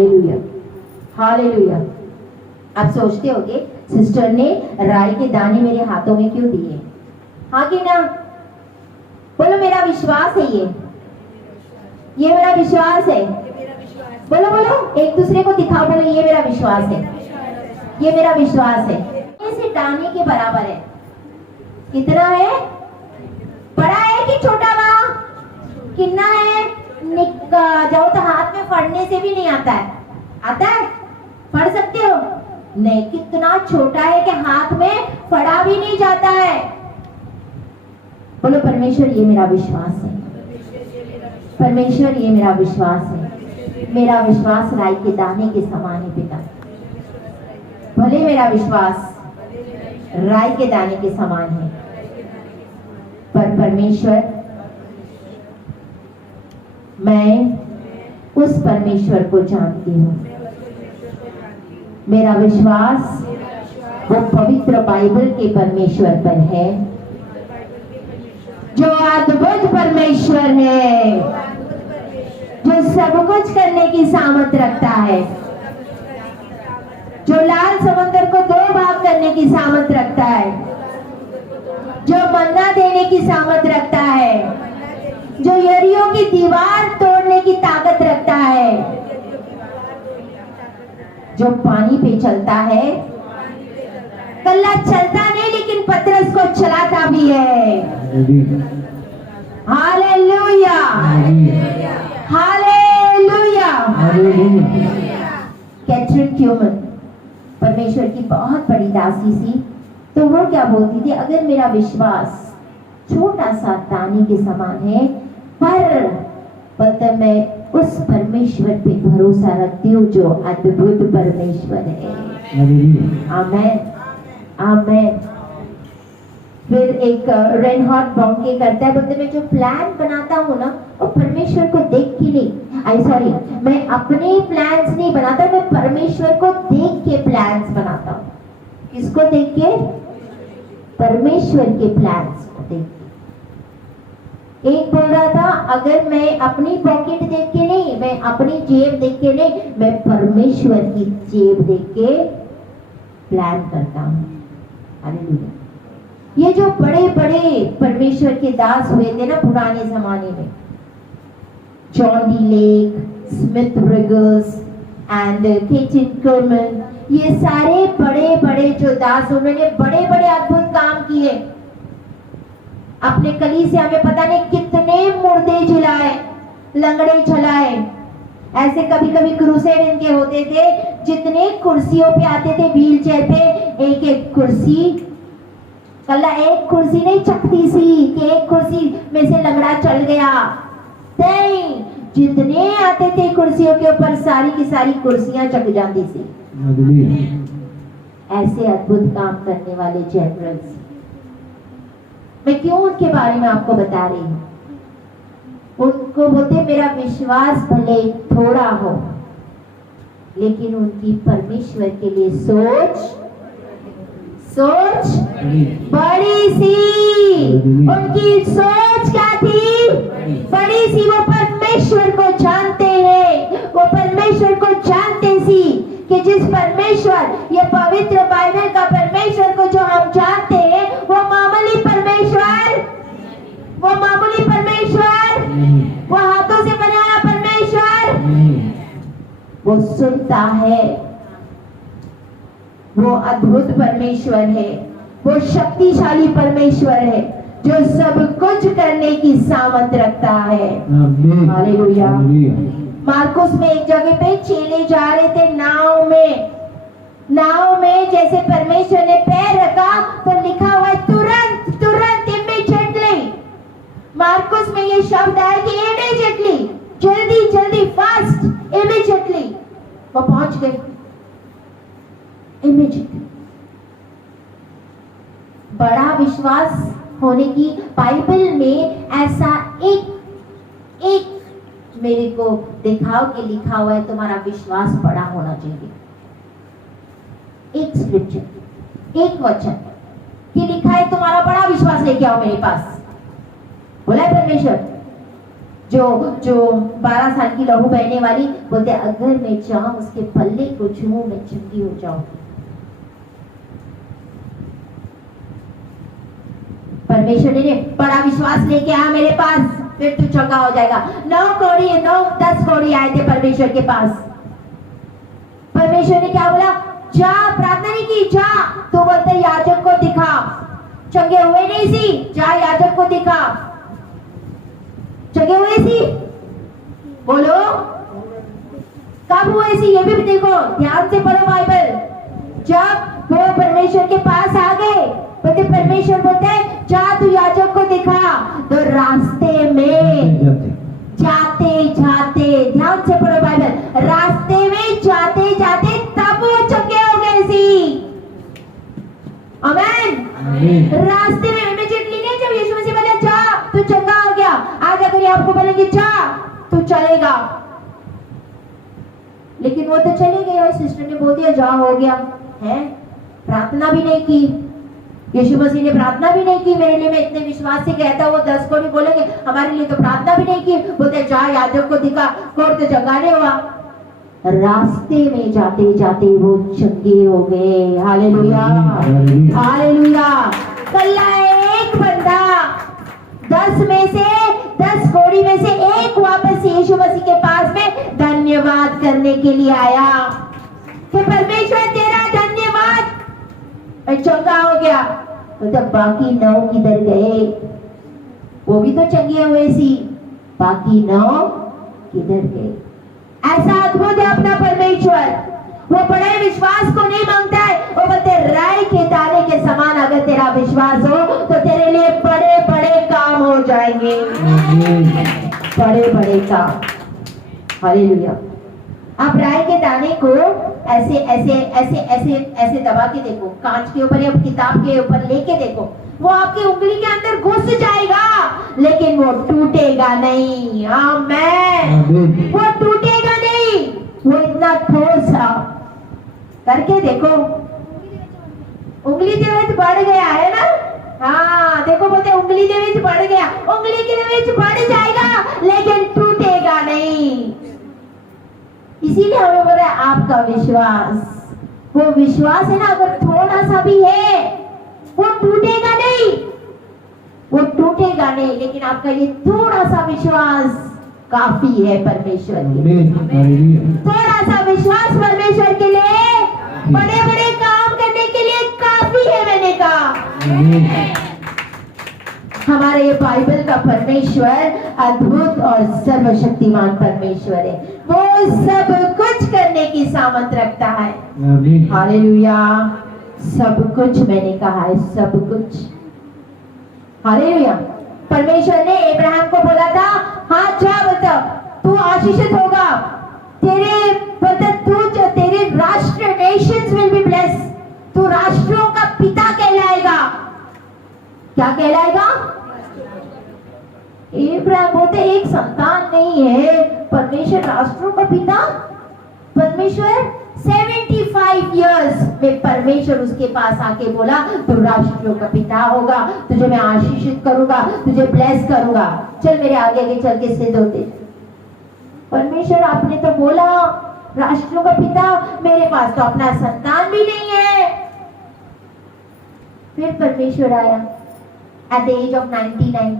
Hallelujah, hallelujah. आप सोचते होगे सिस्टर ने राई के दाने मेरे हाथों में क्यों दिए? हाँ कि ना? बोलो मेरा विश्वास है, ये मेरा विश्वास है। बोलो बोलो, एक दूसरे को दिखाओ, बोलो ये मेरा विश्वास है, ये मेरा विश्वास है। ऐसे दाने के बराबर है। कितना है? बड़ा है कि छोटा बा? कितना है? निक्का जाओ तो हाथ में पढ़ने से भी नहीं आता है। आता है? पढ़ सकते हो? नहीं, कितना छोटा है कि हाथ में पढ़ा भी नहीं जाता है। बोलो परमेश्वर ये मेरा विश्वास है, परमेश्वर ये मेरा विश्वास है। मेरा विश्वास राई के दाने के समान है पिता। भले मेरा विश्वास राई के दाने के समान है, पर परमेश्वर, मैं उस परमेश्वर को जानती हूँ। मेरा विश्वास वो पवित्र बाइबल के परमेश्वर पर है, जो अद्भुत परमेश्वर है, जो सब कुछ करने की सामर्थ रखता है, जो लाल समंदर को 2 भाग करने की सामर्थ रखता है, जो मन्ना देने की सामर्थ रखता है, जो यरीहो की दीवार तोड़ने की ताकत रखता है, जो पानी पे चलता है। कल्ला चलता नहीं लेकिन पतरस को चलाता भी है। Hallelujah, hallelujah. कैथरीन क्यूमन परमेश्वर की बहुत बड़ी दासी थी, तो वो क्या बोलती थी? अगर मेरा विश्वास छोटा सा दाने के समान है, पर पता मैं उस परमेश्वर पे भरोसा रखती हूँ जो अद्भुत परमेश्वर है। आमेन, आमेन। फिर एक रेनहार्ड बॉन्के करता है, बोलते मैं जो प्लान बनाता हूँ ना, वो परमेश्वर को देख के नहीं, मैं अपने प्लान्स नहीं बनाता, मैं परमेश्वर को देख के प्लान्स बनाता हूँ। किसको देख के? परमेश्वर के प्लान्स को देख के। एक बोल रहा था, अगर मैं अपनी पॉकेट देख के नहीं, मैं अपनी जेब देख के नहीं, मैं परमेश्वर की जेब देख के प्लान करता हूँ। हालेलुया। ये जो बड़े बड़े परमेश्वर के दास हुए थे ना पुराने जमाने में, जॉन डी लेक, स्मिथ ब्रिगर्स एंड केटिन कर्मन, ये सारे बड़े बड़े जो दास, उन्होंने बड़े बड़े अद्भुत काम किए। अपने कलीसिया में पता नहीं कितने मुर्दे झिलाए, लंगड़े झलाए। ऐसे कभी कभी क्रूसेड इनके होते थे, जितने कुर्सियों पे आते थे व्हील चेयर पे, एक एक कुर्सी, कल्ला एक कुर्सी नहीं चकती सी कि एक कुर्सी में से लंगड़ा चल गया। नहीं, जितने आते थे कुर्सियों के ऊपर, सारी की सारी कुर्सियां चक जाती थी। ऐसे अद्भुत काम करने वाले जनरल्स, मैं क्यों उनके बारे में आपको बता रही हूँ? उनको बोलते मेरा विश्वास भले थोड़ा हो, लेकिन उनकी परमेश्वर के लिए सोच बड़ी सी। उनकी सोच क्या थी? बड़ी सी। वो परमेश्वर को जानते हैं, वो परमेश्वर को जानते सी कि जिस परमेश्वर, ये पवित्र बाइबल का परमेश्वर को जो हम जानते हैं, वो मामूली परमेश्वर, वो मामूली परमेश्वर, वो हाथों से बनाया परमेश्वर, वो सुनता है, वो अद्भुत परमेश्वर है, वो शक्तिशाली परमेश्वर है, जो सब कुछ करने की सामर्थ रखता है। हालेलुया। मार्कुस में एक जगह पे चेले जा रहे थे नाव में जैसे परमेश्वर ने पैर रखा तो लिखा हुआ है तुरंत, तुरंत, इमीडिएटली। मार्कुस में ये शब्द है कि इमीडिएटली, जल्दी जल्दी, फास्ट, इमीडिएटली वो पहुंच गए। इमीडिएटली। बड़ा विश्वास होने की बाइबल में ऐसा एक मेरे को दिखाओ कि लिखा हुआ है तुम्हारा विश्वास बड़ा होना चाहिए। एक स्क्रिप्चर, एक वचन कि लिखा है तुम्हारा बड़ा विश्वास लेके आओ मेरे पास। बोला है परमेश्वर, जो जो 12 साल की लहू बहने वाली बोलते अगर मैं चाहूं उसके पल्ले को छूऊं मैं चंगी हो जाऊंगी। परमेश्वर ने बड़ा विश्वास लेके आया मेरे पास, फिर तू चंगा हो जाएगा। 9 कौड़ी आए थे परमेश्वर के पास। परमेश्वर ने क्या बोला? जा, प्रार्थना नहीं की, जा। तो बोलते याजक को दिखा। चंगे हुए नहीं सी, जा याजक को दिखा। चंगे हुए सी, बोलो कब हुए सी ये भी देखो, ध्यान से पढ़ो बाइबल। जब वो परमेश्वर के पास आ गए, बोलते परमेश्वर बोलते हैं जा तू याजक को दिखा। तो रास्ते में जाते जाते, ध्यान से पढ़ो बाइबल, रास्ते में जाते जाते तब वो चंगे हो गए सी। आमीन। रास्ते में इमीडिएटली नहीं, जब यीशु मसीह बोले जा तू चंगा हो गया, आज अगर आपको बोलेंगे जा तू चलेगा, लेकिन वो तो चले गए। सिस्टर ने बोल दिया जा हो गया है, प्रार्थना भी नहीं की। यीशु मसीह ने प्रार्थना भी नहीं की मेरे लिए, मैं इतने विश्वास से कहता वो 10 को नहीं बोलेंगे, हमारे लिए तो प्रार्थना भी नहीं की। बोलते जा याजक को दिखा, कोर्ट तो चंगा नहीं हुआ। रास्ते में जाते जाते वो चंगे हो गए। Hallelujah, hallelujah. कल एक बंदा 10 कौड़ी में से एक वापस यीशु मसीह के पास में धन्यवाद करने के लिए आया कि परमेश्वर तेरा धन्यवाद, मैं चंगा हो गया। तो जब बाकी 9 किधर गए? वो भी तो चंगे हुए सी, बाकी 9 किधर गए? ऐसा अद्भुत है अपना परमेश्वर। वो बड़े विश्वास को नहीं मांगता है, वो बोलते राई के दाने के समान अगर तेरा विश्वास हो तो तेरे लिए बड़े बड़े काम हो जाएंगे, बड़े बड़े काम। हालेलुया। आप राई के दाने को ऐसे ऐसे ऐसे ऐसे ऐसे दबा के देखो, कांच के ऊपर या किताब के ऊपर लेके देखो, वो आपकी उंगली के अंदर घुस जाएगा लेकिन वो टूटेगा नहीं। आमीन। वो टूटेगा नहीं, वो इतना ठोस है। करके देखो, उंगली के विच बढ़ गया है ना। हाँ देखो, बोलते उंगली के विच बढ़ गया, उंगली के विच बढ़ जाएगा लेकिन टूटेगा नहीं। इसीलिए हमें बोल रहा है आपका विश्वास, वो विश्वास है ना, अगर थोड़ा सा भी है वो टूटेगा नहीं, वो टूटेगा नहीं, लेकिन आपका ये थोड़ा सा विश्वास काफी है परमेश्वर के लिए। थोड़ा सा विश्वास परमेश्वर के लिए बड़े बड़े काम करने के लिए काफी है। मैंने कहा हमारे ये बाइबल का परमेश्वर अद्भुत और सर्वशक्तिमान परमेश्वर है। वो सब कुछ करने की सामर्थ रखता है। हालेलुया। सब कुछ, मैंने कहा है सब कुछ। हालेलुया। परमेश्वर ने अब्राहम को बोला था, हाँ जा बता, तू आशीषित होगा, तेरे तेरे राष्ट्र नेशंस विल बी ब्लेस्ड, तू राष्ट्रों का पिता कहलाएगा। क्या कहलाएगा? इब्राहिम बोलते एक संतान नहीं है, परमेश्वर राष्ट्रों का पिता। परमेश्वर 75 इयर्स में परमेश्वर उसके पास आके बोला तू राष्ट्रों का पिता होगा, तुझे मैं आशीषित करूंगा, तुझे ब्लेस करूंगा। चल मेरे आगे आगे चल के सिद्ध होते। परमेश्वर आपने तो बोला राष्ट्रों का पिता, मेरे पास तो अपना संतान भी नहीं है। फिर परमेश्वर आया at the age of 99,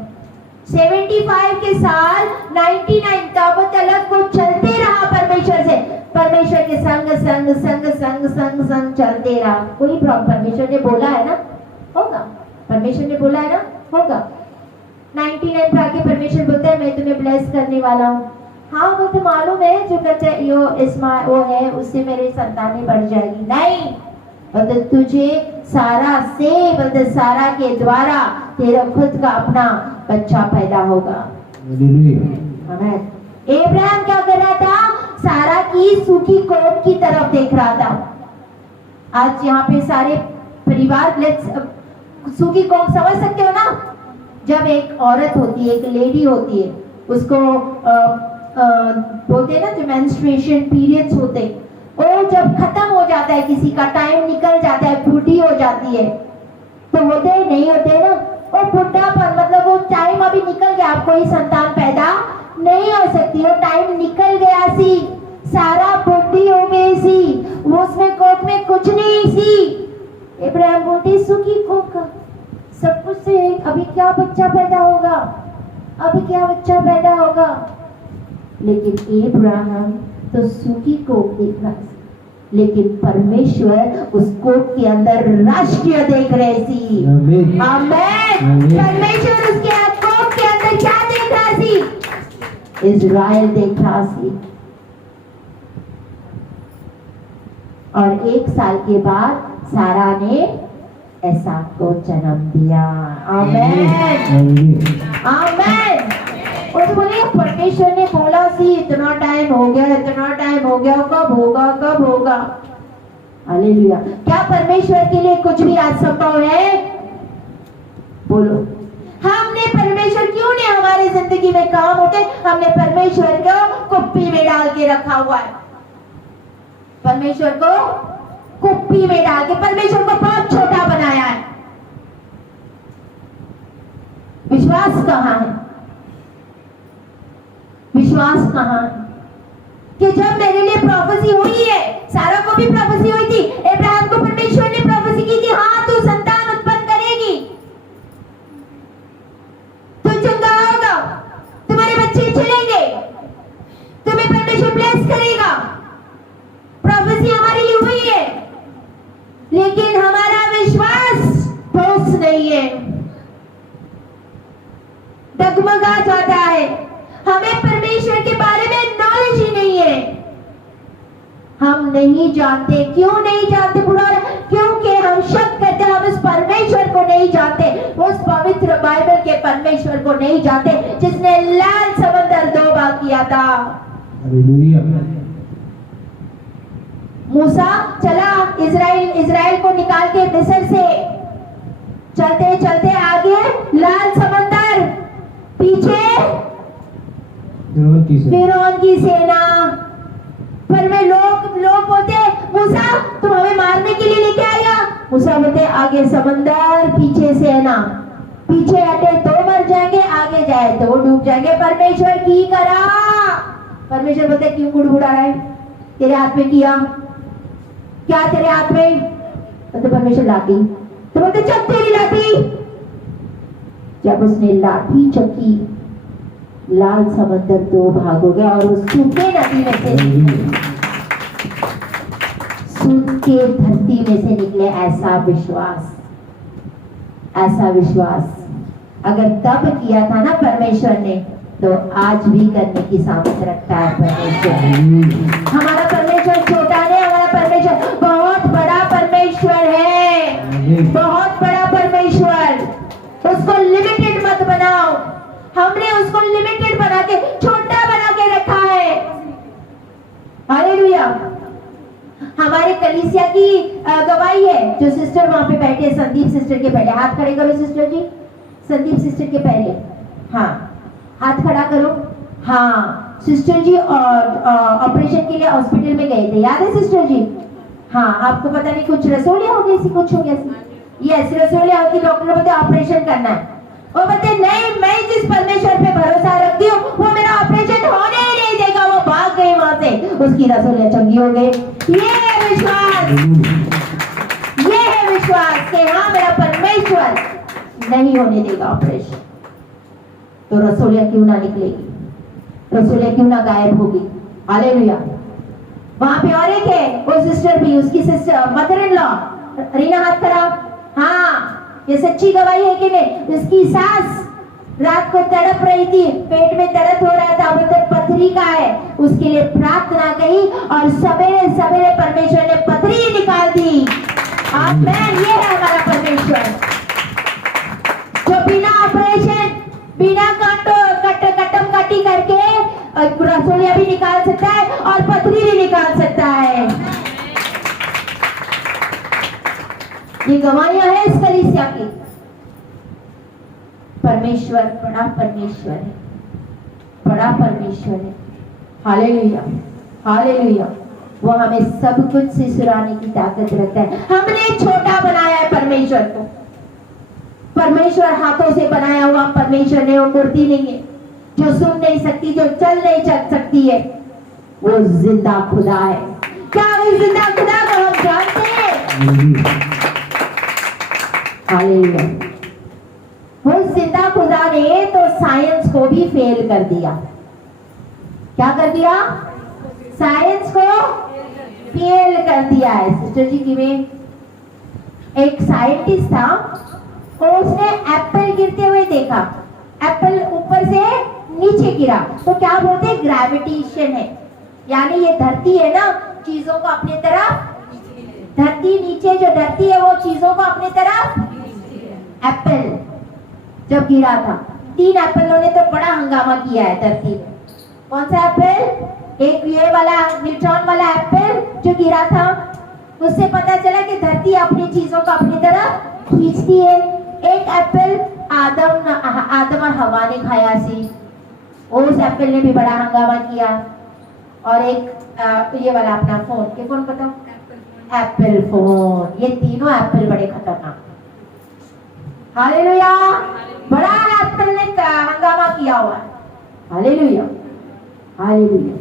75 के साल 99 तब तक वो चलते रहा परमेश्वर से, परमेश्वर के संग संग संग संग संग संग चलते रहा। कोई प्रॉब्लम, परमेश्वर ने बोला है ना होगा, परमेश्वर ने बोला है ना होगा। 99 पे आके परमेश्वर बोलता है मैं तुम्हें ब्लेस करने वाला हूँ। हाँ वो तो मालूम है, जो बच्चा यो इस्मा वो है उससे मेरी संतानें बढ़ जाएगी। नहीं, मतलब तुझे सारा से, मतलब सारा के द्वारा तेरा खुद का अपना बच्चा पैदा होगा। इब्राहिम क्या कर रहा था? सारा की सूखी कोट की तरफ देख रहा था। आज यहाँ पे सारे परिवार सूखी कोट समझ सकते हो ना? जब एक औरत होती है, एक लेडी होती है, उसको बोलते हैं ना जो मेंस्ट्रुएशन पीरियड्स होते, वो जब खत्म हो जाता है, किसी का टाइम निकल जाता है, बूढ़ी हो जाती है, तो होते नहीं होते ना, वो बुढ़ापन मतलब वो टाइम अभी निकल कि आप कोई संतान पैदा नहीं हो सकती। वो टाइम निकल गया सी, सारा बुढ़ी हो गई सी, वो उसमें कोख में कुछ नहीं सी। इब्राहिम बोलते सुखी कोख का सब कुछ से अभी क्या बच्चा पैदा होगा, अभी क्या बच्चा पैदा होगा। लेकिन इब्राहिम तो सुखी कोख देख रहा, लेकिन परमेश्वर उस कोख के अंदर राष्ट्रीय देख रहे सी। आमेन। परमेश्वर उसके कोख के अंदर क्या देख रहा सी? इज़राइल देख रहा सी। और 1 साल के बाद सारा ने एसाव को जन्म दिया। आमेन, आमेन। और बोले परमेश्वर ने बोला सी इतना टाइम हो गया, इतना टाइम हो गया, कब होगा, कब होगा। हालेलुया। क्या परमेश्वर के लिए कुछ भी असंभव है? बोलो। हमने परमेश्वर क्यों नहीं हमारी जिंदगी में काम होते? हमने परमेश्वर को कुप्पी में डाल के रखा हुआ है। परमेश्वर को कुप्पी में डाल के परमेश्वर को बहुत छोटा बनाया है। विश्वास कहां है? विश्वास कहां है? कि जब मेरे लिए प्रोफेसी हुई है, सारा को भी प्रोफेसी हुई थी, अब्राहम को परमेश्वर ने प्रोफेसी की थी, हाँ तू संतान उत्पन्न करेगी, तू चंगा होगा, तुम्हारे बच्चे चलेंगे, तुम्हें परमेश्वर ब्लेस करेगा। प्रोफेसी हमारे लिए हुई है, लेकिन हमारा विश्वास ठोस नहीं है, डगमगा जाता है। हमें परमेश्वर के बारे में नॉलेज ही नहीं है। हम नहीं जानते। क्यों नहीं जानते? क्योंकि हम शक करते, हम उस परमेश्वर को नहीं जानते, उस पवित्र बाइबल के परमेश्वर को नहीं जानते जिसने लाल समंदर 2 भाग किया था। मूसा चला इज़राइल को निकाल के मिस्र से, चलते चलते आगे लाल समंदर, पीछे फिरौन की सेना। पर में लोग बोलते मूसा तुम हमें मारने के लिए लेके आएगा। मूसा बोलते आगे समंदर, पीछे सेना, पीछे हटे तो मर जाएंगे, आगे जाए तो डूब जाएंगे। परमेश्वर की करा। परमेश्वर बोलते क्यों गुड़गुड़ा है? तेरे हाथ में किया क्या? तेरे हाथ में? तो परमेश्वर लाठी, तो बोलते चक तेरी लाठी। जब उसने लाठी चकी, लाल समंदर 2 भाग हो गया और उस सूखे नदी में से सूखे धरती में से निकले। ऐसा विश्वास, ऐसा विश्वास अगर तब किया था ना परमेश्वर ने, तो आज भी करने की सामर्थ्य रखता है परमेश्वर। हमारा परमेश्वर छोटा नहीं, हमारा परमेश्वर बहुत बड़ा परमेश्वर है, बहुत बड़ा परमेश्वर। उसको लिमिटेड मत बनाओ। हमने उसको लिमिटेड बना के, छोटा बना के रखा है। हालेलुया। हमारे कलीसिया की गवाही है, जो सिस्टर वहां पे बैठे, संदीप सिस्टर के पहले हाथ खड़े करो। सिस्टर जी, संदीप सिस्टर के पहले, हाँ हाथ खड़ा करो। हाँ सिस्टर जी ऑपरेशन के लिए हॉस्पिटल में गए थे, याद है सिस्टर जी? हाँ, आपको पता नहीं कुछ रसोलिया हो गई थी, कुछ हो गया थी। यस, रसोलिया होती, डॉक्टर बोलते ऑपरेशन करना है। वो बोलते नहीं, मैं जिस परमेश्वर पे भरोसा रखती हूँ वो मेरा ऑपरेशन होने ही नहीं देगा। वो भाग गए वहां से, उसकी रसोलिया चंगी हो गई। ये है विश्वास, ये है विश्वास कि हाँ मेरा परमेश्वर नहीं होने देगा ऑपरेशन। तो रसोलिया क्यों ना निकलेगी, रसोलिया क्यों ना गायब होगी। हालेलुया। वहां पे और एक है, वो सिस्टर भी, उसकी sister mother in law, Reena हाथ खड़ा। हाँ, ये सच्ची गवाही है कि नहीं? उसकी सास रात को तड़प रही थी, पेट में दर्द हो रहा था, बोलते पथरी का है, उसके लिए प्रार्थना की और सवेरे सवेरे परमेश्वर ने पथरी निकाल दी। आमीन। ये है हमारा परमेश्वर जो बिना ऑपरेशन, बिना कटम काटी करके रसोलिया भी निकाल सकता है और पथरी भी निकाल सकता है। ये गवाहियां है इस कलीसिया की। परमेश्वर बड़ा परमेश्वर है, बड़ा परमेश्वर है। Hallelujah, hallelujah. वो हमें सब कुछ से सुराने की ताकत रखता है। हमने छोटा बनाया है परमेश्वर को। परमेश्वर हाथों से बनाया हुआ परमेश्वर ने, वो मूर्ति नहीं है जो सुन नहीं सकती, जो चल नहीं चल सकती है। वो जिंदा खुदा है। क्या वो जिंदा खुदा को हम जानते हैं? हालेलुया। वो जिंदा खुदा ने तो साइंस को भी फेल कर दिया। क्या कर दिया? साइंस को फेल कर दिया है। सिस्टर जी की में एक साइंटिस्ट था, और उसने एप्पल गिरते हुए देखा। एप्पल ऊपर से नीचे गिरा तो क्या बोलते हैं? ग्रेविटेशन है, यानी ये धरती है ना, चीजों को अपनी तरफ, धरती नीचे जो धरती है वो चीजों को अपनी तरफ। एप्पल जब गिरा था, 3 एप्पलों ने तो बड़ा हंगामा किया है धरती में। कौन सा एप्पल? एक ये वाला न्यूट्रॉन वाला एप्पल जो गिरा था, उससे पता चला कि धरती अपनी चीजों को अपनी तरफ खींचती है। एक एप्पल आदम और हवा ने खाया सी, उस एप्पल ने भी बड़ा हंगामा किया। और एक ये वाला अपना फोन, ये फोन बताओ, एप्पल फोन, ये तीनों एप्पल बड़े खतरनाक। हालेलुया। बड़ा एप्पल ने हंगामा किया हुआ है। Hallelujah, hallelujah.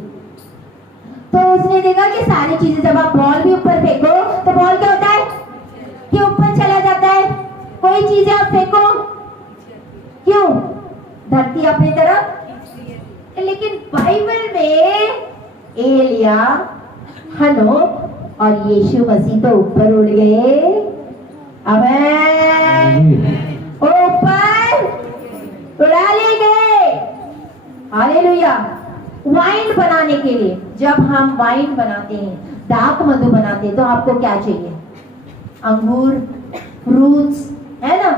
तो उसने देखा कि सारी चीजें, जब आप बॉल भी ऊपर फेंको तो बॉल क्या होता है कि ऊपर चला जाता है। कोई चीजें आप फेंको, क्यों? धरती अपनी तरफ। लेकिन बाइबल में एलिया, हनोक और यीशु मसीह तो ऊपर उड़ गए। आमीन। ऊपर उड़ा ले गए। हालेलुया। वाइन बनाने के लिए, जब हम वाइन बनाते हैं, दाक मधु बनाते हैं, तो आपको क्या चाहिए? अंगूर, फ्रूट्स, है ना?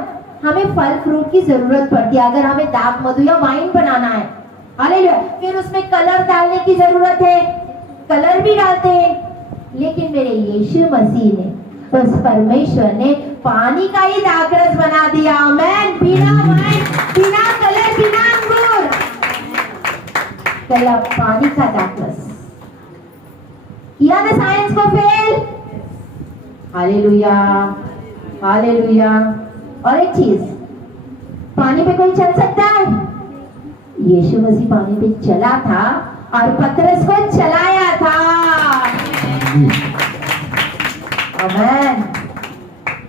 हमें फल फ्रूट की जरूरत पड़ती है अगर हमें दाक मधु या वाइन बनाना है। हालेलुया। फिर उसमें कलर डालने की जरूरत है, कलर भी डालते हैं। लेकिन मेरे यीशु मसीह ने, उस परमेश्वर ने पानी का ही दाखरस बना दिया। आमीन। बिना वाइन, बिना कलर, बिना अंगूर, पहला पानी का दाखरस किया ना साइंस को फेल। Hallelujah, hallelujah. और एक चीज, पानी पे कोई चल सकता है? यीशु मसीह पानी पे चला था और पतरस को चलाया था। आमीन,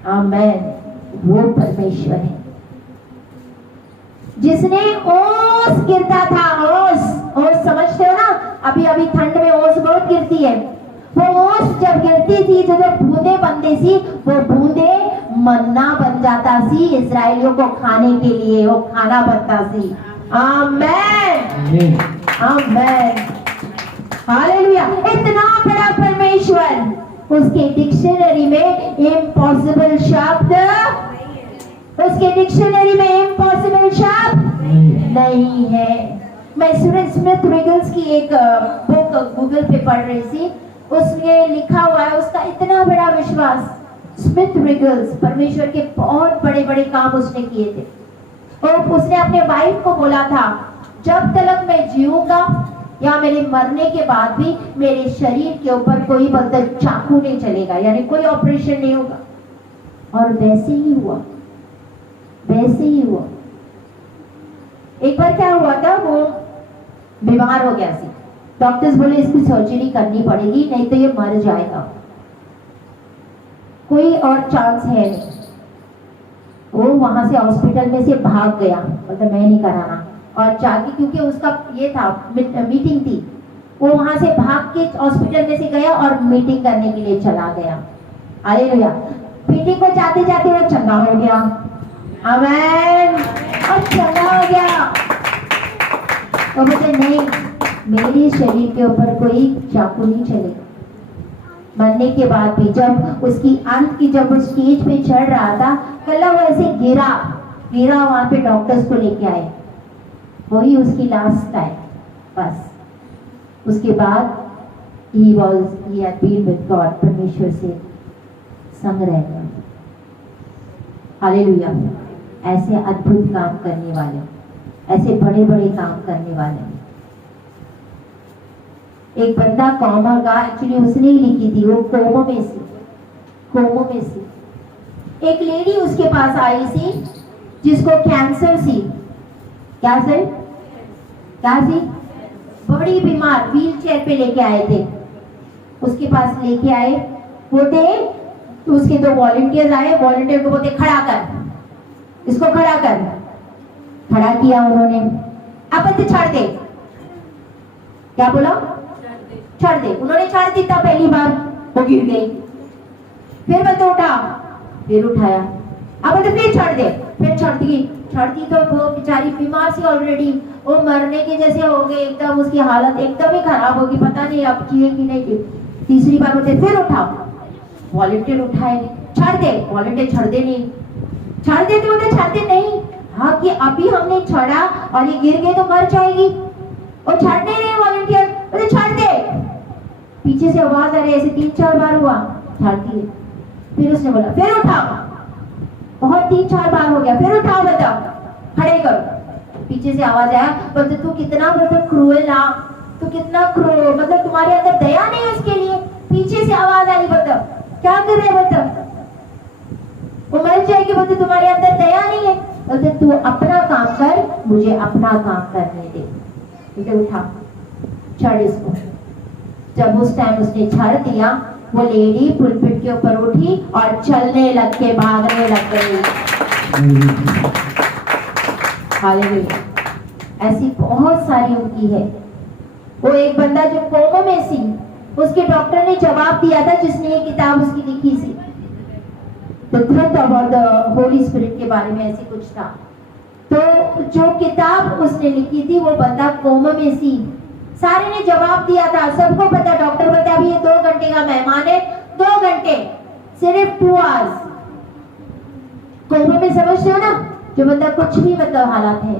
आमीन। वो परमेश्वर है जिसने ओस गिरता था। ओस समझते हो ना? अभी अभी ठंड में ओस बहुत गिरती है। वो ओस जब गिरती थी, जो बूंदे बनती थी, वो बूंदे मन्ना बन जाता सी इजरायलियों को खाने के लिए, वो खाना बनता सी। आमीन, आमीन। हालेलुया। इतना बड़ा परमेश्वर, उसके डिक्शनरी में इम्पॉसिबल शब्द, उसके डिक्शनरी में इम्पॉसिबल शब्द नहीं है। मैं स्मिथ रिगल्स की एक बुक गूगल पे पढ़ रही थी, उसमें लिखा हुआ है उसका इतना बड़ा विश्वास। स्मिथ रिगल्स, परमेश्वर के बहुत बड़े बड़े काम उसने किए थे। और उसने अपने वाइफ को बोला था, जब तक मैं जीऊंगा या मेरे मरने के बाद भी मेरे शरीर के ऊपर कोई बंदर चाकू नहीं चलेगा, यानी कोई ऑपरेशन नहीं होगा। और वैसे ही हुआ, वैसे ही हुआ। एक बार क्या हुआ था, वो बीमार हो गया सी। डॉक्टर्स बोले इसकी सर्जरी करनी पड़ेगी, नहीं तो ये मर जाएगा, कोई और चांस है नहीं। वो वहां से हॉस्पिटल में से भाग गया, मतलब मैं नहीं कराना। और जाके, क्योंकि उसका ये था मीटिंग थी, वो वहां से भाग के हॉस्पिटल में से गया और मीटिंग करने के लिए चला गया। हालेलुया। मीटिंग को जाते जाते वो चंगा हो गया। आमीन। और चंगा हो गया तो बोले नहीं, मेरे शरीर के ऊपर कोई चाकू नहीं चलेगा। मरने के बाद भी जब उसकी अंत की, जब वो स्टेज पे चढ़ रहा था, कल वो ऐसे गिरा, वहां पे डॉक्टर्स को लेके आए, वही उसकी लास्ट टाइम। बस उसके बाद he had been with God, परमेश्वर से संग रह गया। हालेलुया। ऐसे अद्भुत काम करने वाले, ऐसे बड़े बड़े काम करने वाले। एक बंदा कौमा का, एक्चुअली उसने ही लिखी थी, वो कोमो में से एक लेडी उसके पास आई थी जिसको कैंसर थी, क्या सर, क्या थी, बड़ी बीमार, व्हील चेयर पे लेके आए थे, उसके पास लेके आए, बोलते तो उसके दो वॉलंटियर्स आए, वॉलंटियर को बोलते खड़ा कर, इसको खड़ा कर, खड़ा किया उन्होंने, अब बंदे छाड़ दे, क्या बोला, छाड़ दे, उन्होंने छाड़ दी था पहली बार, वो गिर गई, फिर बंदे उठा, फिर उठाया, अब बंदे फिर छाड़ दे, फिर छाड़ दी तो वो बेचारी बीमार सी ऑलरेडी, वो मरने के जैसे हो गए एकदम, उसकी हालत एकदम ही खराब होगी, पता नहीं अब जिए कि नहीं जिए। तीसरी बार बोलते फिर उठाओ, वॉलंटियर उठाए, छाड़ दे, वॉलंटियर छाड़ दे नहीं, छाड़ देते बोलते छाड़ते नहीं, हाँ कि अभी हमने छड़ा और ये गिर गए तो मर जाएगी, और छाड़ नहीं रहे वॉलंटियर, बोले छाड़ दे, पीछे से आवाज आ रही, ऐसे 3-4 बार हुआ, छाड़ती है, फिर उसने बोला फिर उठाओ, बहुत 3-4 बार हो गया, फिर उठाओ, बताओ खड़े करो, पीछे से आवाज आया, बोलते तू कितना मतलब क्रूएल ना, तू कितना क्रूएल, मतलब तुम्हारे अंदर दया नहीं है उसके लिए, पीछे से आवाज आई, बताओ क्या कर रहे, बताओ वो मर जाएगी, बोलते तुम्हारे अंदर दया नहीं है, बोलते तू अपना काम कर, मुझे अपना काम करने दे, बोलते उठा, छड़ इसको, जब उस टाइम उसने छड़ दिया, वो लेडी पुलपिट के ऊपर उठी और चलने लग के, भागने लग गई, हालेलुया। ऐसी बहुत सारी उनकी है। वो एक बंदा जो कोमा में सी, उसके डॉक्टर ने जवाब दिया था, जिसने ये किताब उसकी लिखी थी, the truth about the Holi spirit के बारे में, ऐसी कुछ था, तो जो किताब उसने लिखी थी, वो बंदा कोमा में सी, सारे ने जवाब दिया था, सबको पता, डॉक्टर बता अभी ये 2 घंटे का मेहमान है, 2 घंटे, सिर्फ 2 आवर्स, कोमा में समझते हो ना, जो बंदा कुछ भी मतलब हालात है,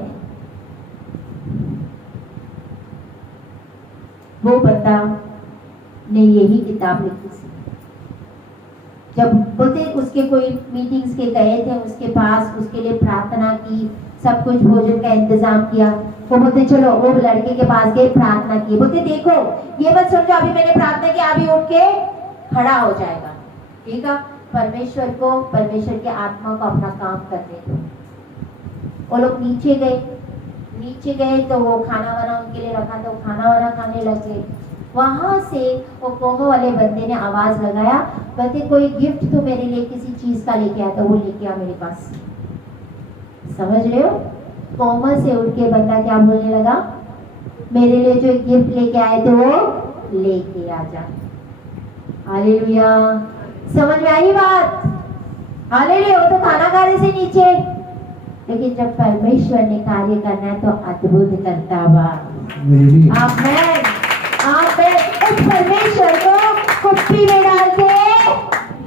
वो बंदा ने यही किताब लिखी थी। जब बोलते उसके कोई मीटिंग्स के गए थे उसके पास, उसके लिए प्रार्थना की, सब कुछ भोजन का इंतजाम किया, वो बोलते चलो, वो लड़के के पास गए, प्रार्थना की, बोलते देखो ये मत समझो अभी मैंने प्रार्थना की अभी उठ के खड़ा हो जाएगा, ठीक है, परमेश्वर को, परमेश्वर की आत्मा को अपना काम करने दो। वो लोग नीचे गए तो वो खाना वाना उनके लिए रखा, तो खाना वाना खाने लग गए, वहां से वो कोमा वाले बंदे ने आवाज लगाया, बोलते कोई गिफ्ट तो मेरे लिए किसी चीज का लेके आया, तो वो लेके आ मेरे पास, समझ रहे हो, कोमा से उठ के बंदा क्या बोलने लगा, मेरे लिए जो गिफ्ट लेके आए थे वो लेके आ जा, हालेलुया, समझ में आई बात, हालेलुया। वो तो खाना खाने से नीचे, लेकिन जब परमेश्वर ने कार्य करना है तो अद्भुत करता हुआ, आमेन, आमेन। उस परमेश्वर को कुप्पी में डाल के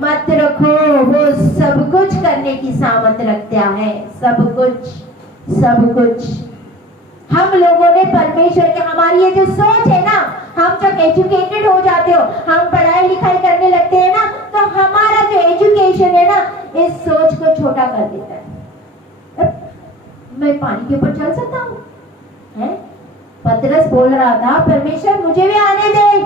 मत रखो, वो सब कुछ करने की सामर्थ रखता है, सब कुछ। हम लोगों ने परमेश्वर के, हमारी ये जो सोच है ना, हम जब एजुकेटेड हो जाते हो, हम पढ़ाई लिखाई करने लगते हैं ना, तो हमारा जो एजुकेशन है ना, इस सोच को छोटा कर देता है। मैं पानी के ऊपर चल सकता हूँ, हैं? पतरस बोल रहा था परमेश्वर मुझे भी आने दे,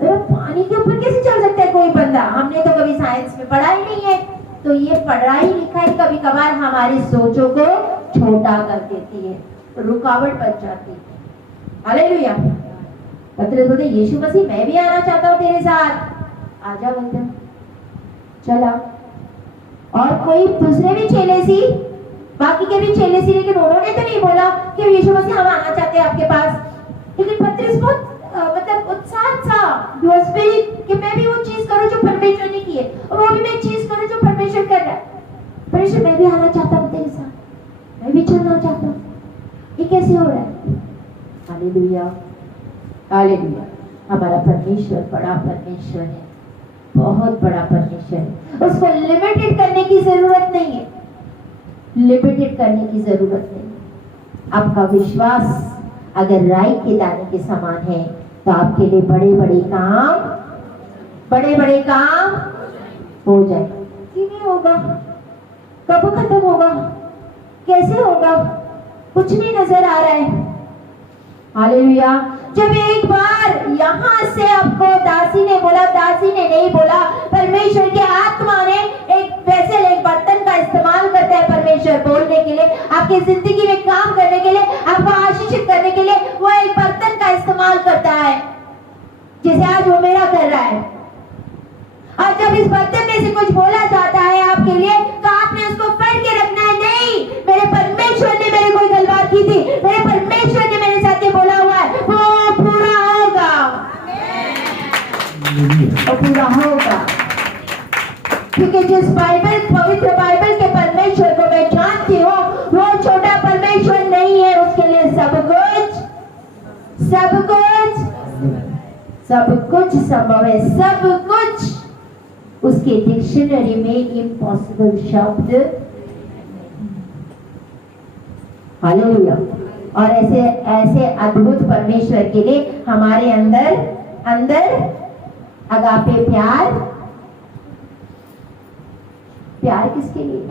तो पानी के ऊपर कैसे चल सकता है कोई बंदा, हमने तो कभी साइंस में पढ़ा ही नहीं है। तो ये पढ़ाई लिखाई कभी कभार हमारी सोचों को छोटा कर देती है, रुकावट बन जाती है, हालेलुया। पतरस बोलते यीशु मसीह मैं भी आना चाहता हूँ तेरे साथ, आजा बोलते, चला। और कोई दूसरे भी चेले सी, बाकी के भी चेले सी, लेकिन उन्होंने तो नहीं बोला कि यीशु मसीह हम आना चाहते हैं आपके पास, लेकिन पतरस बहुत मतलब उत्साह था कि मैं भी वो चीज करूं जो परमेश्वर ने की है, और वो भी मैं चीज करूं जो परमेश्वर कर रहा है। परमेश्वर मैं भी आना चाहता हूँ तेरे साथ, मैं भी चलना चाहता हूँ, ये कैसे हो रहा है, हालेलुया, हालेलुया। हमारा परमेश्वर बड़ा परमेश्वर है, बहुत बड़ा परमेश्वर है, उसको लिमिटेड करने की जरूरत नहीं है, लिमिटेड करने की जरूरत नहीं। आपका विश्वास अगर राई के दाने के समान है तो आपके लिए बड़े बड़े काम हो जाए। कि नहीं होगा, कब खत्म होगा, कैसे होगा, कुछ नहीं नजर आ रहा है, हालेलुया। जब एक बार यहाँ से आपको दासी ने बोला, दासी ने नहीं बोला, परमेश्वर की आत्मा ने एक वेसल, एक बर्तन का इस्तेमाल करता है परमेश्वर बोलने के लिए, आपकी जिंदगी में काम करने के लिए, आपको आशीषित करने के लिए वो एक बर्तन का इस्तेमाल करता है, जैसे आज वो मेरा कर रहा है। और जब इस बर्तन में से कुछ बोला जाता है आपके लिए, तो आपने उसको फड़ के रखना है। नहीं, मेरे परमेश्वर ने मेरे कोई गलबात की थी, मेरे परमेश्वर ने मेरे साथ ये बोला हुआ है, वो पूरा होगा, वो पूरा होगा। क्योंकि जिस बाइबल, पवित्र बाइबल के परमेश्वर को मैं जानती हूँ, वो छोटा परमेश्वर नहीं है, उसके लिए सब कुछ संभव है, सब कुछ। उसके डिक्शनरी में इम्पॉसिबल शब्द, हालेलुया। और ऐसे ऐसे अद्भुत परमेश्वर के लिए हमारे अंदर अगापे प्यार किसके लिए?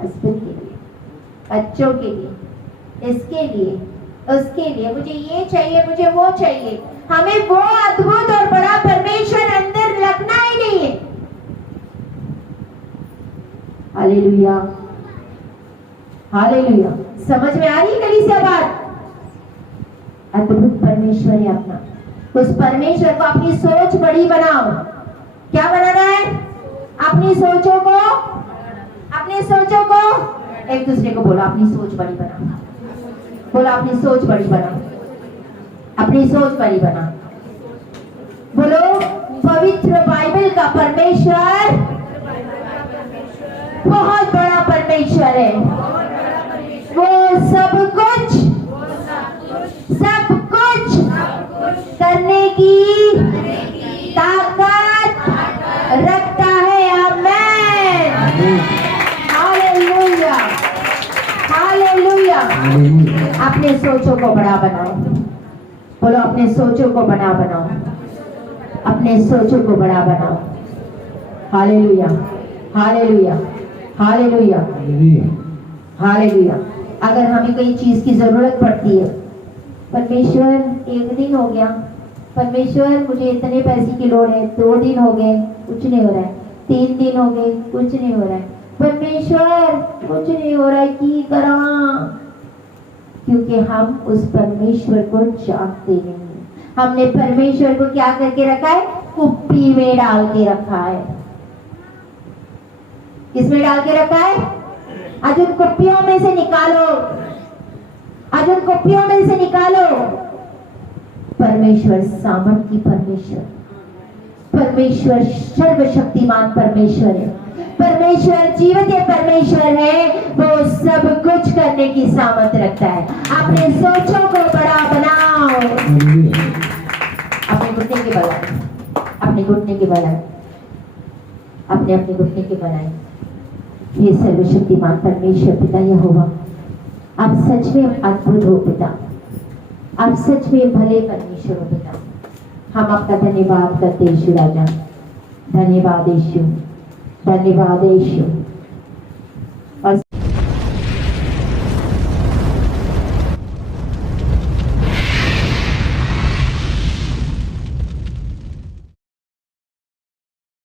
हस्बैंड के लिए, बच्चों के लिए, इसके लिए, उसके लिए, मुझे ये चाहिए, मुझे वो चाहिए। हमें वो अद्भुत और बड़ा परमेश्वर अंदर रखना ही नहीं है। Hallelujah, hallelujah. समझ में आ रही है कलीसिया बात? अद्भुत परमेश्वर है अपना। उस परमेश्वर को अपनी सोच बड़ी बनाओ। क्या बनाना है? अपनी सोचों को एक दूसरे को बोलो, अपनी सोच बड़ी बनाओ। बोलो, अपनी सोच बड़ी बनाओ, अपनी सोच बड़ी बनाओ। बोलो, पवित्र बाइबल का परमेश्वर बहुत बड़ा परमेश्वर है। वो सब कुछ करने की ताकत रखता है। आमेन, हालेलुया, हालेलुया। अपने सोचों को बड़ा बनाओ। बोलो, अपने सोचों को बड़ा बनाओ, अपने सोचों को बड़ा बनाओ। Hallelujah, hallelujah, hallelujah, hallelujah. अगर हमें कोई चीज की जरूरत पड़ती है, परमेश्वर एक दिन हो गया, परमेश्वर मुझे इतने पैसे की लोड़ है, 2 दिन हो गए कुछ नहीं हो रहा है, 3 दिन हो गए कुछ नहीं हो रहा है, परमेश्वर कुछ नहीं हो रहा है, की करा? क्योंकि हम उस परमेश्वर को जानते नहीं। हमने परमेश्वर को क्या करके रखा है? कुप्पी में डाल के रखा है। किसमें डाल के रखा है? आज उन कुप्पियों में से निकालो, आज उन कुप्पियों में से निकालो। परमेश्वर सामर्थी परमेश्वर, परमेश्वर सर्वशक्तिमान परमेश्वर है, परमेश्वर जीवित परमेश्वर है। वो सब कुछ करने की सामर्थ रखता है। अपने सोचों को बड़ा बनाओ। अपने घुटने के बनाए, अपने घुटने के बनाए, अपने घुटने के बनाए। ये सर्वशक्तिमान परमेश्वर पिता यहोवा, आप सच में अद्भुत हो पिता, आप सच में भले परमेश्वर हो पिता। हम आपका धन्यवाद करते यीशु राजा, धन्यवाद यीशु, धन्यवाद यीशु।